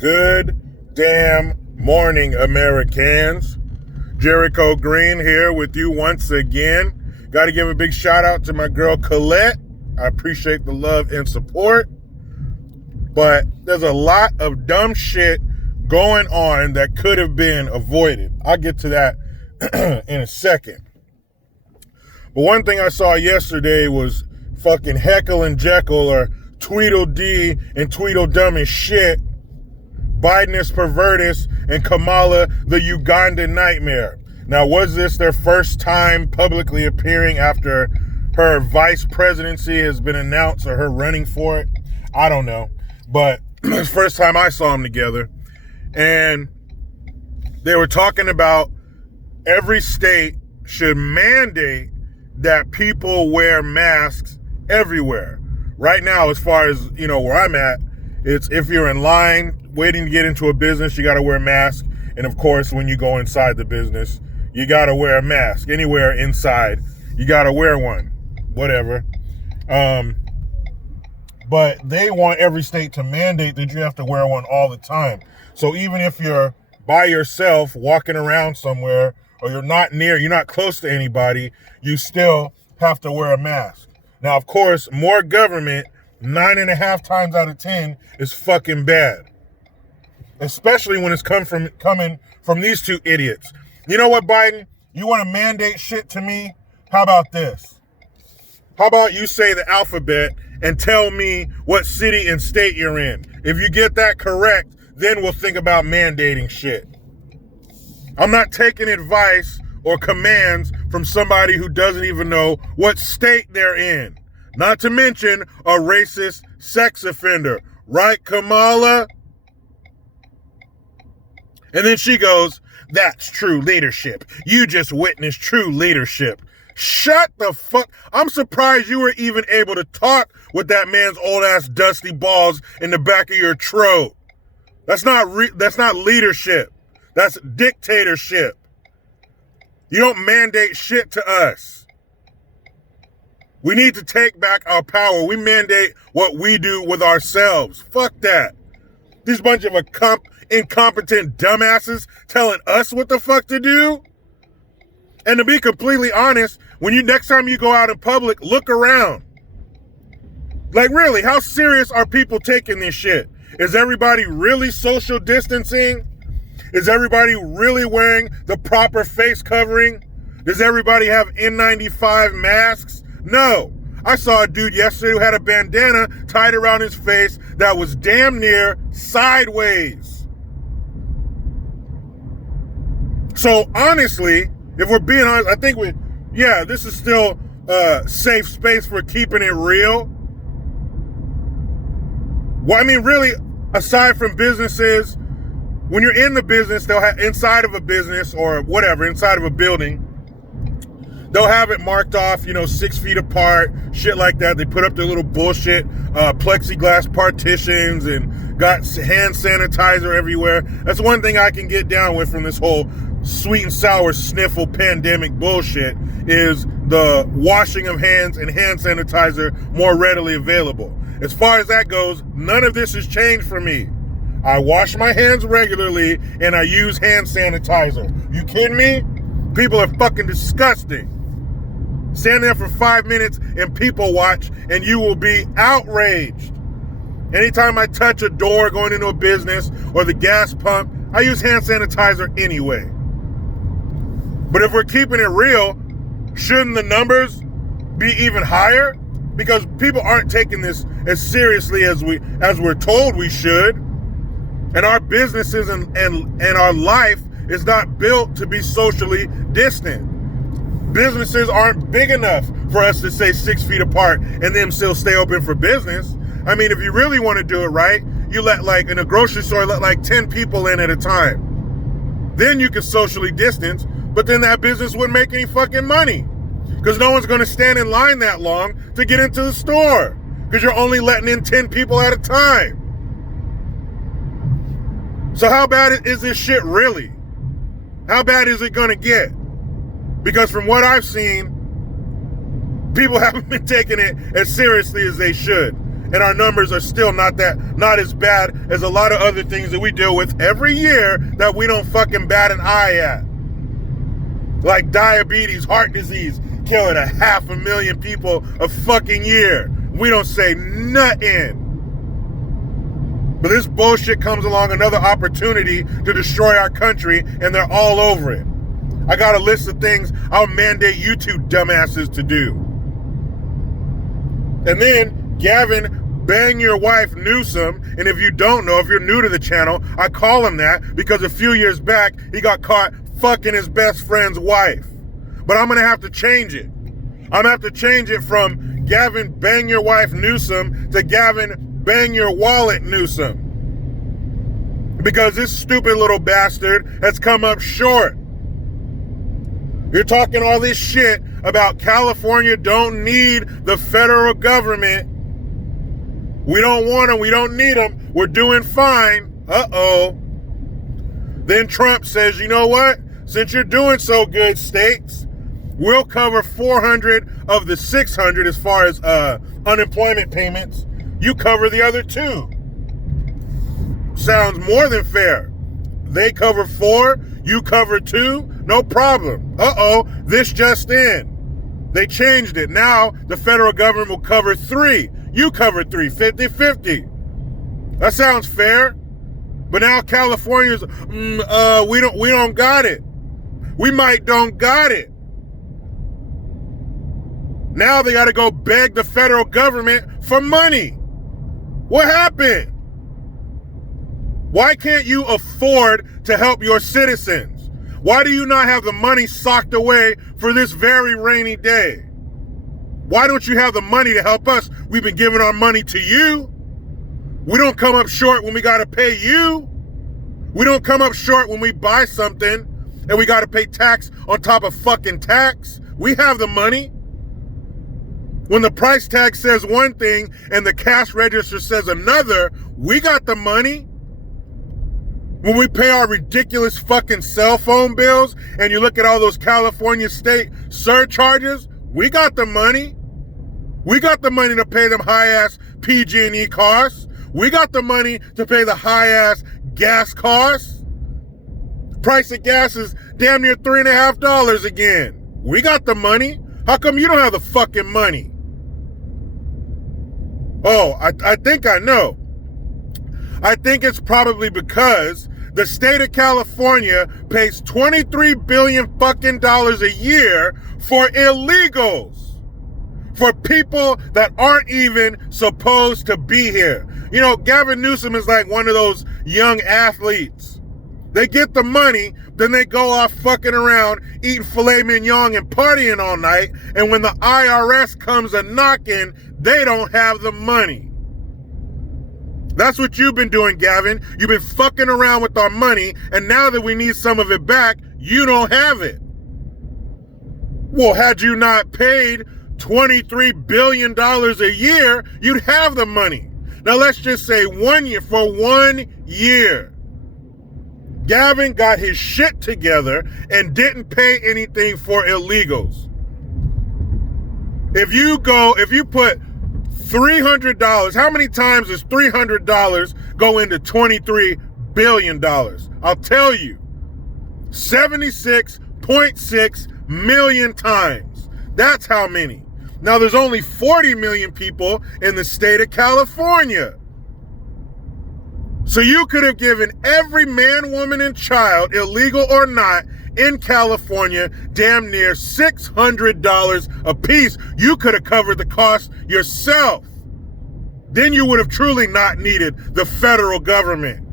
Good damn morning, Americans. Jericho Green here with you once again. Got to give a big shout out to my girl Colette. I appreciate the love and support. But there's a lot of dumb shit going on that could have been avoided. I'll get to that in a second. But one thing I saw yesterday was fucking Heckle and Jekyll, or Tweedledee and Tweedledum as shit, Bidenus Pervertus, and Kamala the Uganda Nightmare. Now, was this their first time publicly appearing after her vice presidency has been announced, or her running for it? I don't know. But it's the first time I saw them together. And they were talking about every state should mandate that people wear masks everywhere. Right now, as far as, where I'm at, it's if you're in line waiting to get into a business, you got to wear a mask. And of course, when you go inside the business, you got to wear a mask. Anywhere inside, you got to wear one. Whatever. But they want every state to mandate that you have to wear one all the time. So even if you're by yourself walking around somewhere, or you're not close to anybody, you still have to wear a mask. Now, of course, more government, 9.5 times out of 10, is fucking bad. Especially when it's coming from these two idiots. You know what, Biden? You want to mandate shit to me? How about this? How about you say the alphabet and tell me what city and state you're in? If you get that correct, then we'll think about mandating shit. I'm not taking advice or commands from somebody who doesn't even know what state they're in. Not to mention a racist sex offender. Right, Kamala? And then she goes, "That's true leadership. You just witnessed true leadership." Shut the fuck. I'm surprised you were even able to talk with that man's old ass dusty balls in the back of your throat. That's not leadership. That's dictatorship. You don't mandate shit to us. We need to take back our power. We mandate what we do with ourselves. Fuck that. These bunch of incompetent dumbasses telling us what the fuck to do. And to be completely honest, next time you go out in public, look around. Like, really, how serious are people taking this shit? Is everybody really social distancing? Is everybody really wearing the proper face covering? Does everybody have N95 masks? No. I saw a dude yesterday who had a bandana tied around his face that was damn near sideways. So honestly, if we're being honest, I think this is still a safe space for keeping it real. Well, I mean, really, aside from businesses, when you're in the business, they'll have inside of a business or whatever, inside of a building, they'll have it marked off, 6 feet apart, shit like that. They put up their little bullshit plexiglass partitions and got hand sanitizer everywhere. That's one thing I can get down with from this whole sweet and sour sniffle pandemic bullshit, is the washing of hands and hand sanitizer more readily available. As far as that goes, none of this has changed for me. I wash my hands regularly and I use hand sanitizer. You kidding me? People are fucking disgusting. Stand there for 5 minutes and people watch and you will be outraged. Anytime I touch a door going into a business or the gas pump, I use hand sanitizer anyway. But if we're keeping it real, shouldn't the numbers be even higher? Because people aren't taking this as seriously as we're told we should. And our businesses and our life is not built to be socially distant. Businesses aren't big enough for us to say 6 feet apart and then still stay open for business. I mean, if you really want to do it right, you let, in a grocery store, let 10 people in at a time. Then you can socially distance, but then that business wouldn't make any fucking money. Because no one's going to stand in line that long to get into the store. Because you're only letting in 10 people at a time. So how bad is this shit really? How bad is it going to get? Because from what I've seen, people haven't been taking it as seriously as they should. and our numbers are still not as bad as a lot of other things that we deal with every year that we don't fucking bat an eye at. Like diabetes, heart disease, killing 500,000 people a fucking year. We don't say nothing. But this bullshit comes along, another opportunity to destroy our country, and they're all over it. I got a list of things I'll mandate you two dumbasses to do. And then Gavin Bang Your Wife Newsom, and if you don't know, if you're new to the channel, I call him that because a few years back, he got caught fucking his best friend's wife. But I'm gonna have to change it. I'm gonna have to change it from Gavin Bang Your Wife Newsom to Gavin Bang Your Wallet Newsom. Because this stupid little bastard has come up short. You're talking all this shit about California don't need the federal government. We don't want them. We don't need them. We're doing fine. Uh-oh. Then Trump says, you know what? Since you're doing so good, states, we'll cover 400 of the 600 as far as unemployment payments. You cover the other 2. Sounds more than fair. They cover 4, you cover 2, no problem. Uh-oh, this just in. They changed it. Now the federal government will cover 3. You cover 3, 50-50. That sounds fair. But now California's, we don't got it. We might don't got it. Now they got to go beg the federal government for money. What happened? Why can't you afford to help your citizens? Why do you not have the money socked away for this very rainy day? Why don't you have the money to help us? We've been giving our money to you. We don't come up short when we got to pay you. We don't come up short when we buy something and we got to pay tax on top of fucking tax. We have the money. When the price tag says one thing and the cash register says another, we got the money. When we pay our ridiculous fucking cell phone bills and you look at all those California state surcharges, we got the money. We got the money to pay them high-ass PG&E costs. We got the money to pay the high-ass gas costs. Price of gas is damn near $3.50 again. We got the money. How come you don't have the fucking money? Oh, I think I know. I think it's probably because the state of California pays $23 billion fucking dollars a year for illegals, for people that aren't even supposed to be here. You know, Gavin Newsom is like one of those young athletes. They get the money, then they go off fucking around, eating filet mignon and partying all night, and when the IRS comes a knocking, they don't have the money. That's what you've been doing, Gavin. You've been fucking around with our money, and now that we need some of it back, you don't have it. Well, had you not paid $23 billion a year, you'd have the money. Now let's just say 1 year, for 1 year, Gavin got his shit together and didn't pay anything for illegals. If you put $300, how many times does $300 go into $23 billion? I'll tell you, 76.6 million times. That's how many. Now there's only 40 million people in the state of California. So you could have given every man, woman, and child, illegal or not, in California, damn near $600 a piece. You could have covered the cost yourself. Then you would have truly not needed the federal government.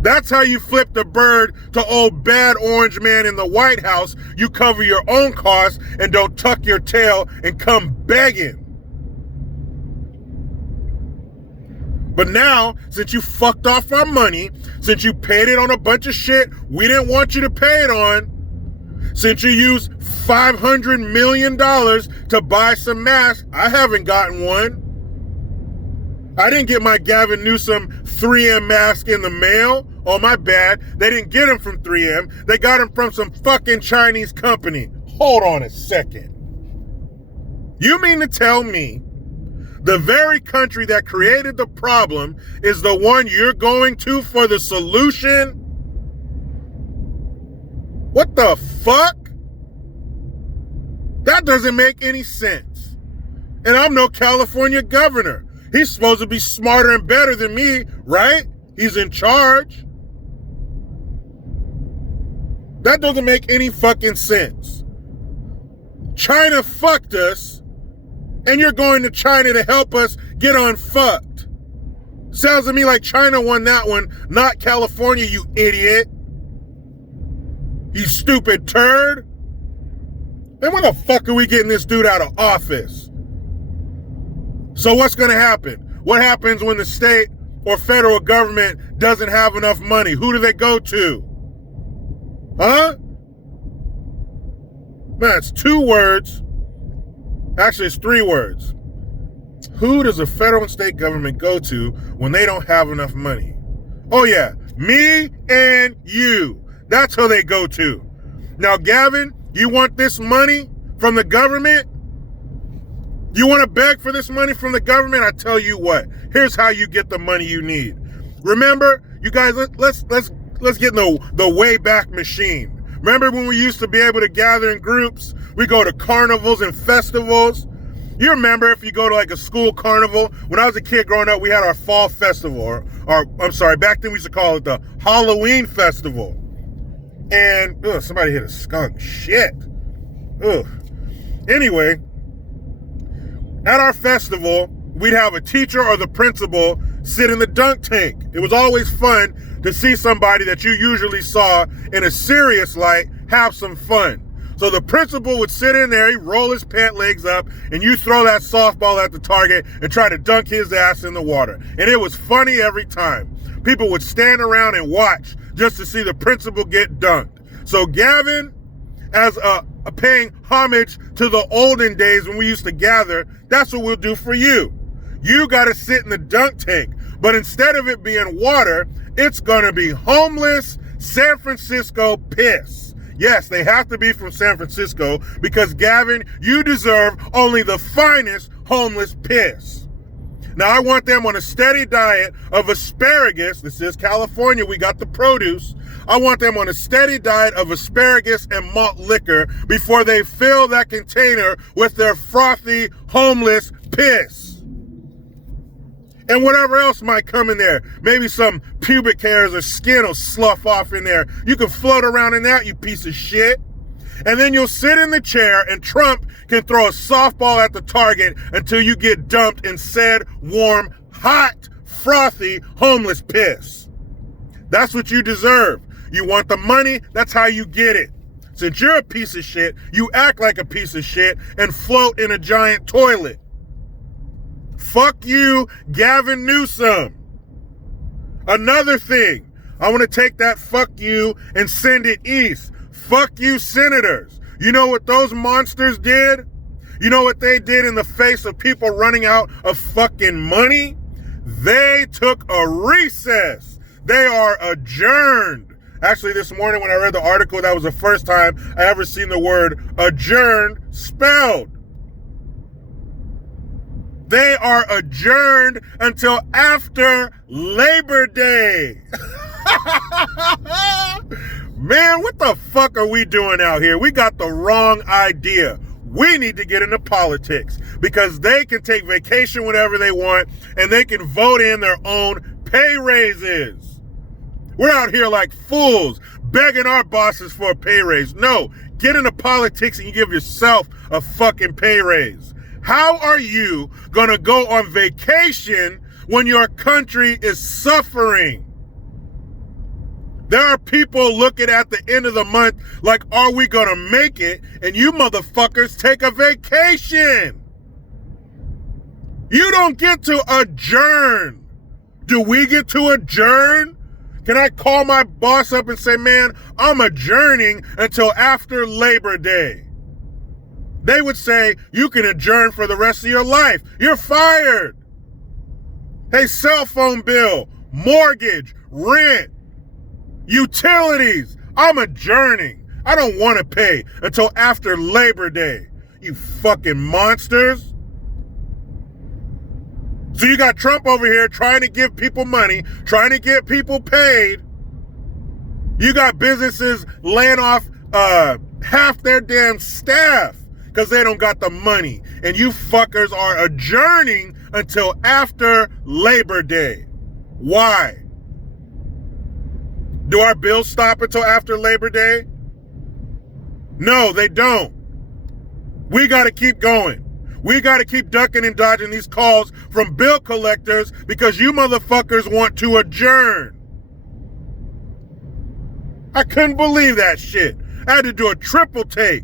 That's how you flip the bird to old bad orange man in the White House. You cover your own costs and don't tuck your tail and come begging. But now, since you fucked off our money, since you paid it on a bunch of shit we didn't want you to pay it on, since you used $500 million to buy some masks, I haven't gotten one. I didn't get my Gavin Newsom 3M mask in the mail. Oh, my bad. They didn't get them from 3M. They got them from some fucking Chinese company. Hold on a second. You mean to tell me The very country that created the problem is the one you're going to for the solution? What the fuck? That doesn't make any sense. And I'm no California governor. He's supposed to be smarter and better than me, right? He's in charge. That doesn't make any fucking sense. China fucked us, and you're going to China to help us get unfucked. Sounds to me like China won that one, not California, you idiot. You stupid turd. Man, when the fuck are we getting this dude out of office? So what's going to happen? What happens when the state or federal government doesn't have enough money? Who do they go to? Huh? Man, it's 2 words. Actually, it's 3 words. Who does the federal and state government go to when they don't have enough money? Oh yeah, me and you. That's who they go to. Now, Gavin, you want this money from the government? You want to beg for this money from the government? I tell you what. Here's how you get the money you need. Remember, you guys, let's get in the way back machine. Remember when we used to be able to gather in groups? We go to carnivals and festivals. You remember if you go to like a school carnival? When I was a kid growing up, we had our fall festival, or I'm sorry, back then we used to call it the Halloween festival. And somebody hit a skunk. Shit. Ugh. Anyway, at our festival, we'd have a teacher or the principal sit in the dunk tank. It was always fun to see somebody that you usually saw in a serious light have some fun. So the principal would sit in there, he'd roll his pant legs up, and you throw that softball at the target and try to dunk his ass in the water. And it was funny every time. People would stand around and watch just to see the principal get dunked. So Gavin, as a paying homage to the olden days when we used to gather, that's what we'll do for you. You got to sit in the dunk tank, but instead of it being water, it's going to be homeless San Francisco piss. Yes, they have to be from San Francisco because, Gavin, you deserve only the finest homeless piss. Now, I want them on a steady diet of asparagus. This is California. We got the produce. I want them on a steady diet of asparagus and malt liquor before they fill that container with their frothy, homeless piss. And whatever else might come in there. Maybe some pubic hairs or skin will slough off in there. You can float around in that, you piece of shit. And then you'll sit in the chair and Trump can throw a softball at the target until you get dumped in said warm, hot, frothy, homeless piss. That's what you deserve. You want the money, that's how you get it. Since you're a piece of shit, you act like a piece of shit and float in a giant toilet. Fuck you, Gavin Newsom. Another thing, I want to take that fuck you and send it east. Fuck you, senators. You know what those monsters did? You know what they did in the face of people running out of fucking money? They took a recess. They are adjourned. Actually, this morning when I read the article, that was the first time I ever seen the word adjourned spelled. They are adjourned until after Labor Day. Man, what the fuck are we doing out here? We got the wrong idea. We need to get into politics because they can take vacation whenever they want and they can vote in their own pay raises. We're out here like fools begging our bosses for a pay raise. No, get into politics and you give yourself a fucking pay raise. How are you going to go on vacation when your country is suffering? There are people looking at the end of the month like, are we going to make it? And you motherfuckers take a vacation. You don't get to adjourn. Do we get to adjourn? Can I call my boss up and say, man, I'm adjourning until after Labor Day? They would say, you can adjourn for the rest of your life. You're fired. Hey, cell phone bill, mortgage, rent, utilities. I'm adjourning. I don't want to pay until after Labor Day. You fucking monsters. So you got Trump over here trying to give people money, trying to get people paid. You got businesses laying off half their damn staff because they don't got the money. And you fuckers are adjourning until after Labor Day. Why? Do our bills stop until after Labor Day? No, they don't. We got to keep going. We got to keep ducking and dodging these calls from bill collectors because you motherfuckers want to adjourn. I couldn't believe that shit. I had to do a triple take.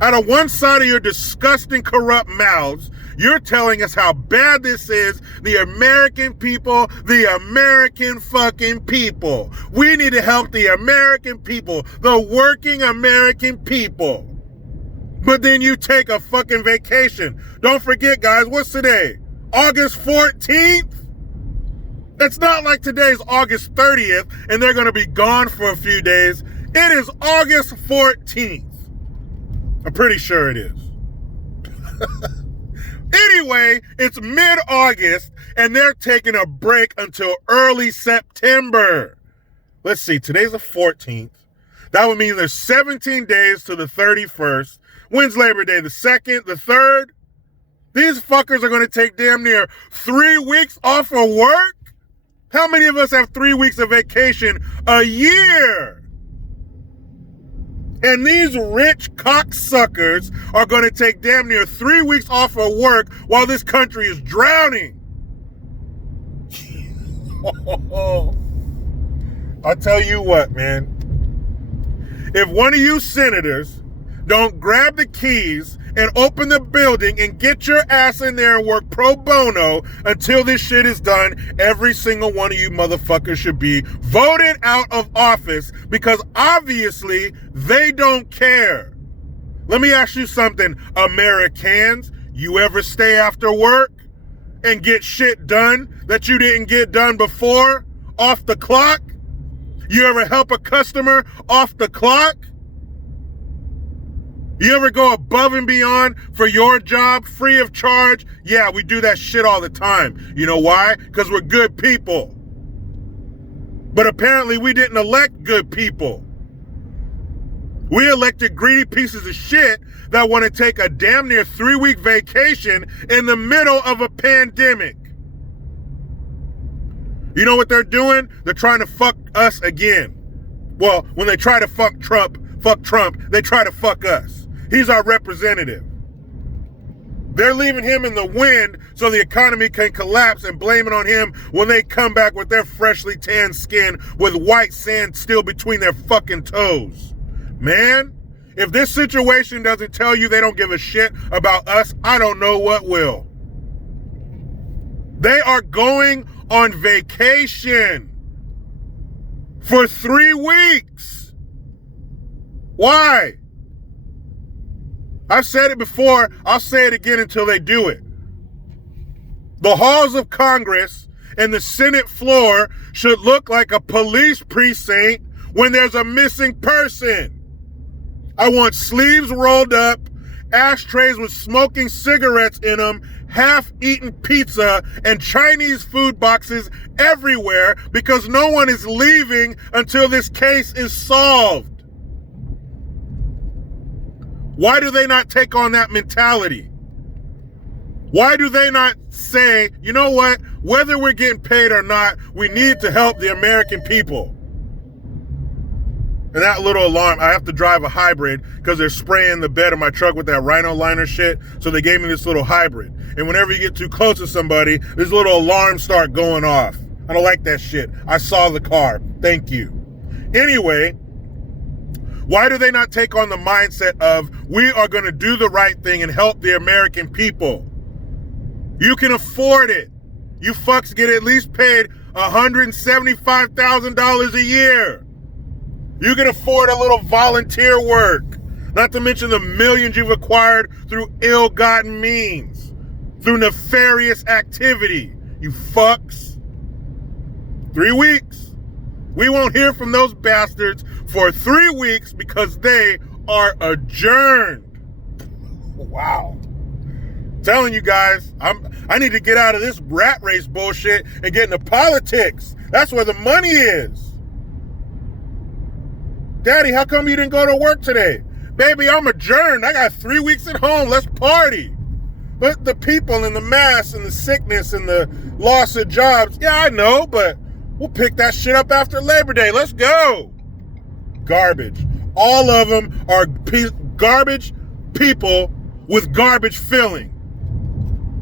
Out of one side of your disgusting, corrupt mouths, you're telling us how bad this is. The American people, the American fucking people. We need to help the American people, the working American people. But then you take a fucking vacation. Don't forget, guys, what's today? August 14th? It's not like today's August 30th and they're going to be gone for a few days. It is August 14th. I'm pretty sure it is. Anyway, it's mid-August and they're taking a break until early September. Let's see, today's the 14th. That would mean there's 17 days to the 31st. When's Labor Day? The 2nd? The 3rd? These fuckers are going to take damn near 3 weeks off of work? How many of us have 3 weeks of vacation a year? And these rich cocksuckers are going to take damn near 3 weeks off of work while this country is drowning. I'll tell you what, man. If one of you senators don't grab the keys and open the building and get your ass in there and work pro bono until this shit is done, every single one of you motherfuckers should be voted out of office because obviously they don't care. Let me ask you something, Americans. You ever stay after work and get shit done that you didn't get done before off the clock? You ever help a customer off the clock? You ever go above and beyond for your job free of charge? Yeah, we do that shit all the time. You know why? Because we're good people. But apparently we didn't elect good people. We elected greedy pieces of shit that want to take a damn near 3-week vacation in the middle of a pandemic. You know what they're doing? They're trying to fuck us again. Well, when they try to fuck Trump, they try to fuck us. He's our representative. They're leaving him in the wind so the economy can collapse and blame it on him when they come back with their freshly tanned skin with white sand still between their fucking toes. Man, if this situation doesn't tell you they don't give a shit about us, I don't know what will. They are going on vacation for 3 weeks. Why? I've said it before, I'll say it again until they do it. The halls of Congress and the Senate floor should look like a police precinct when there's a missing person. I want sleeves rolled up, ashtrays with smoking cigarettes in them, half-eaten pizza, and Chinese food boxes everywhere because no one is leaving until this case is solved. Why do they not take on that mentality? Why do they not say, you know what, whether we're getting paid or not, we need to help the American people? And that little alarm, I have to drive a hybrid because they're spraying the bed of my truck with that Rhino liner shit. So they gave me this little hybrid. And whenever you get too close to somebody, these little alarms start going off. I don't like that shit. I saw the car. Thank you. Anyway, why do they not take on the mindset of we are going to do the right thing and help the American people? You can afford it. You fucks get at least paid $175,000 a year. You can afford a little volunteer work, not to mention the millions you've acquired through ill-gotten means, through nefarious activity. You fucks. 3 weeks. We won't hear from those bastards for 3 weeks because they are adjourned. Wow. Telling you guys, I need to get out of this rat race bullshit and get into politics. That's where the money is. Daddy, how come you didn't go to work today? Baby, I'm adjourned. I got 3 weeks at home. Let's party. But the people and the mass and the sickness and the loss of jobs, yeah, I know, but we'll pick that shit up after Labor Day. Let's go. Garbage. All of them are garbage people with garbage filling.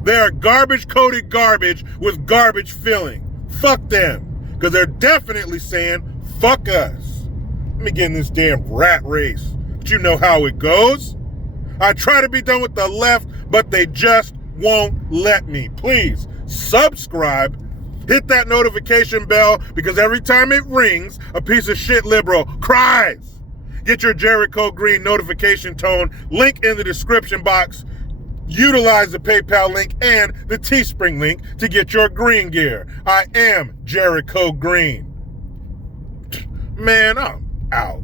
They are garbage-coated garbage with garbage filling. Fuck them. Because they're definitely saying, fuck us. Let me get in this damn rat race. But you know how it goes. I try to be done with the left, but they just won't let me. Please, subscribe. Hit that notification bell, because every time it rings, a piece of shit liberal cries. Get your Jericho Green notification tone. Link in the description box. Utilize the PayPal link and the Teespring link to get your green gear. I am Jericho Green. Man, I'm out.